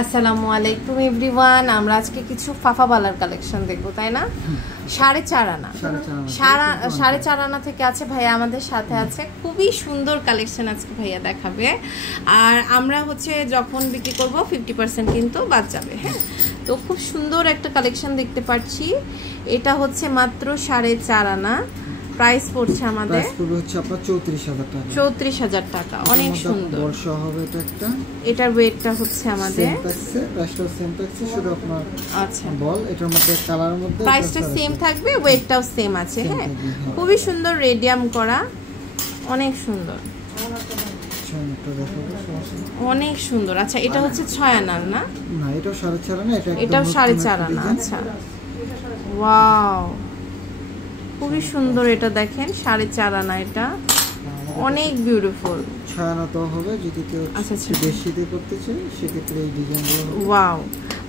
আসসালামু আলাইকুম এভরিওয়ান। আমরা আজকে কিছু ফাফা বালার কালেকশন দেখবো, তাই না? 4.5 আনা, 4.5 আনা থেকে আছে ভাইয়া আমাদের সাথে আছে। খুবই সুন্দর কালেকশন আজকে ভাইয়া দেখাবে। আর আমরা হচ্ছে যখন বিক্রি করব 50% কিন্তু বাদ যাবে। হ্যাঁ, তো খুব সুন্দর একটা কালেকশন দেখতে পাচ্ছি। এটা হচ্ছে মাত্র 4.5 আনা। প্রাইস পড়ছে আমাদের হচ্ছে আপনার 34,000 টাকা। 34,000 টাকা, অনেক সুন্দর। বর্ষ হবে এটা একটা। এটার ওয়েটটা হচ্ছে আমাদের প্রাইসটা সেম থাকছে, শুধু আপনার আচ্ছা বল এটার মধ্যে কালারের মধ্যে প্রাইসটা সেম থাকবে, ওয়েটটাও সেম আছে। হ্যাঁ, খুবই সুন্দর রেডিয়াম করা, অনেক সুন্দর, অনেক সুন্দর। আচ্ছা, এটা হচ্ছে 6 আনার না? না, এটাও 4.5 আনা। এটাও 4.5 আনা। আচ্ছা, ওয়াও, খুবই সুন্দর। এটা দেখেন 4.5 আনা, এটা অনেক বিউটিফুল। 6 আনা তো হবে, যদি কেউ বেশি দিয়ে করতে চায় সেক্ষেত্রে এই ডিজাইনগুলো। ওয়াও,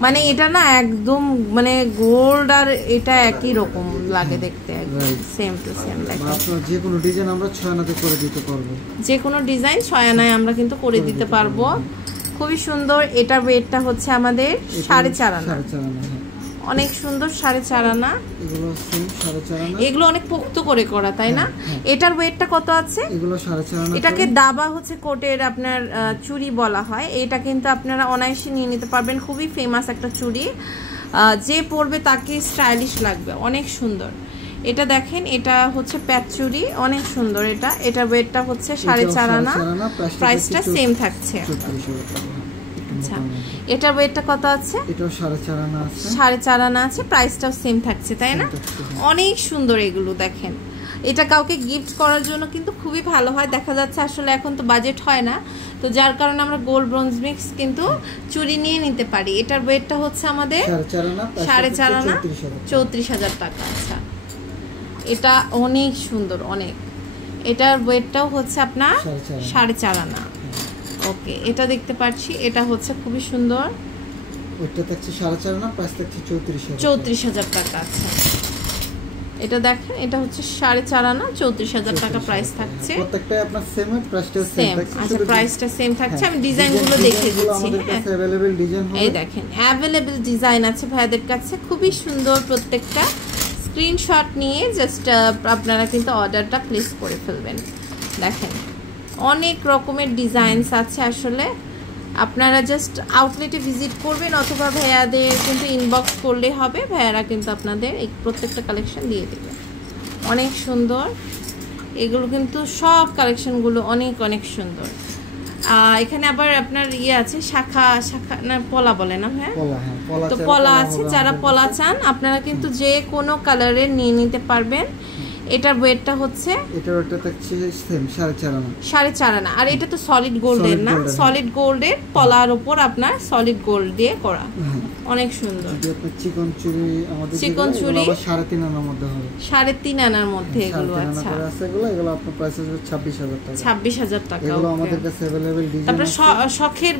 মানে এটা না একদম মানে গোল্ড আর এটা একই রকম লাগে দেখতে, একদম সেম টু সেম। দেখেন আপনারা যে কোনো ডিজাইন আমরা 6 আনাতে করে দিতে পারবো। যে কোনো ডিজাইন 6 আনায় আমরা কিন্তু করে দিতে পারবো। খুবই সুন্দর। এটার ওয়েটটা হচ্ছে আমাদের 4.5 আনা। অনেক সুন্দর, 4.5 আনা। এগুলো সেম 4.5 আনা। এগুলো অনেক পোক্ত করে করা, তাই না? এটার ওয়েটটা কত আছে? এগুলো 4.5 আনা। এটাকে দাবা হচ্ছে কোটের আপনার চুড়ি বলা হয়। এটা কিন্তু আপনারা অনায়াসে নিয়ে নিতে পারবেন। খুবই ফেমাস একটা চুড়ি, যে পরবে তাকে স্টাইলিশ লাগবে, অনেক সুন্দর। এটা দেখেন, এটা হচ্ছে প্যাচ চুড়ি, অনেক সুন্দর। এটার ওয়েটটা হচ্ছে 4.5 আনা। প্রাইসটা সেম থাকছে। আচ্ছা, এটার ওয়েটটা কত আছে? এটাও 4.5 আনা আছে। 4.5 আনা আছে, প্রাইসটাও সেম থাকছে, তাই না? অনেক সুন্দর এগুলো দেখেন। এটা কাউকে গিফট করার জন্য কিন্তু খুবই ভালো হয়। দেখা যাচ্ছে আসলে এখন তো বাজেট হয় না, তো যার কারণে আমরা গোল্ড ব্রোঞ্জ মিক্স কিন্তু চুড়ি নিয়ে নিতে পারি। এটার ওয়েটটা হচ্ছে আমাদের 4.5 আনা, 34,000 টাকা। আচ্ছা, এটা অনেক সুন্দর, অনেক। এটার ওয়েটটাও হচ্ছে আপনার 4.5 আনা। ওকে, এটা দেখতে পাচ্ছি, এটা হচ্ছে খুবই সুন্দর। ওটা থাকছে 4.5 আনা, প্রাইস থাকছে 34,000 টাকা। আচ্ছা, এটা দেখেন, এটা হচ্ছে 4.5 আনা, 34,000 টাকা প্রাইস থাকছে। প্রত্যেকটাই আপনার সেম, প্রাইসটা সেম থাকছে। আচ্ছা, প্রাইসটা সেম থাকছে। আমি ডিজাইনগুলো দেখিয়ে দিচ্ছি। আমাদের কাছে अवेलेबल ডিজাইন হবে। এই দেখেন, अवेलेबल ডিজাইন আছে ভাইদের কাছে, খুবই সুন্দর। প্রত্যেকটা স্ক্রিনশট নিয়ে জাস্ট আপনারা কিন্তু অর্ডারটা প্লেস করে ফেলবেন। দেখেন, অনেক রকমের ডিজাইনস আছে। আসলে আপনারা জাস্ট আউটলেটে ভিজিট করবেন অথবা ভাইয়াদের কিন্তু ইনবক্স করলে হবে। ভাইয়ারা কিন্তু আপনাদের এই প্রত্যেকটা কালেকশন দিয়ে দেবে। অনেক সুন্দর এগুলো, কিন্তু সব কালেকশনগুলো অনেক অনেক সুন্দর। এখানে আবার আপনার আছে শাখা না পলা বলে না? হ্যাঁ, তো পলা আছে। যারা পলা চান আপনারা কিন্তু যে কোনো কালারের নিয়ে নিতে পারবেন। এটার ওয়েটটা হচ্ছে, এটার ওয়েটটা থাকছে সেম 4.5 আনা। 4.5 আনা। আর এটা তো সলিড গোল্ডের না? সলিড গোল্ডের পলার উপর আপনার সলিড গোল্ড দিয়ে করা, অনেক সুন্দর। যদি আপনি চিকন চুড়ি আমাদের চিকন চুড়ি 3.5 আনার মধ্যে হবে। 3.5 আনার মধ্যে এগুলো। আচ্ছা, এগুলো আপনার প্রাইস হবে 26,000 টাকা। 26,000 টাকা। এগুলো আমাদের কাছে अवेलेबल ডিজাইন। তারপরে শখের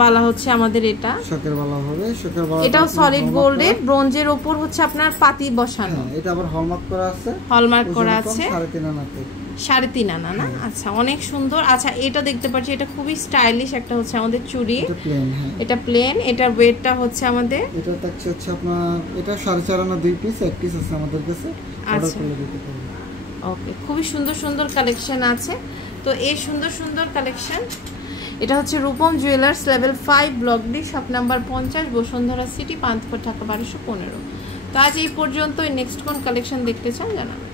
বালা হচ্ছে আমাদের এটা। শখের বালা হবে। শখের বালা এটাও সলিড গোল্ডের, ব্রোঞ্জের উপর হচ্ছে আপনার পাতি বসানো। এটা আবার হলমার্ক করা আছে। হলমার্ক করা আছে। 3.5 আনাতে। 3.5 আনা না? আচ্ছা, অনেক সুন্দর। আচ্ছা, এটা দেখতে পাচ্ছি, এটা খুবই স্টাইলিশ একটা হচ্ছে আমাদের চুড়ি। এটা প্লেন। হ্যাঁ, এটা প্লেন। এটার ওয়েটটা হচ্ছে আমাদের, এটা হচ্ছে আপনার এটা 4.5 আনা, 2 পিস, 1 পিস আছে আমাদের কাছে। অর্ডার করলে দিতে পারবেন। ওকে, খুবই সুন্দর সুন্দর কালেকশন আছে। তো এই সুন্দর সুন্দর কালেকশন, এটা হচ্ছে Rupam jewellers, level 5, block D, shop number 50, Bashundhara city, Panthapath, Dhaka 1215। তো আজ এই পর্যন্ত। নেক্সট কোন কালেকশন দেখতে চান জানাবেন।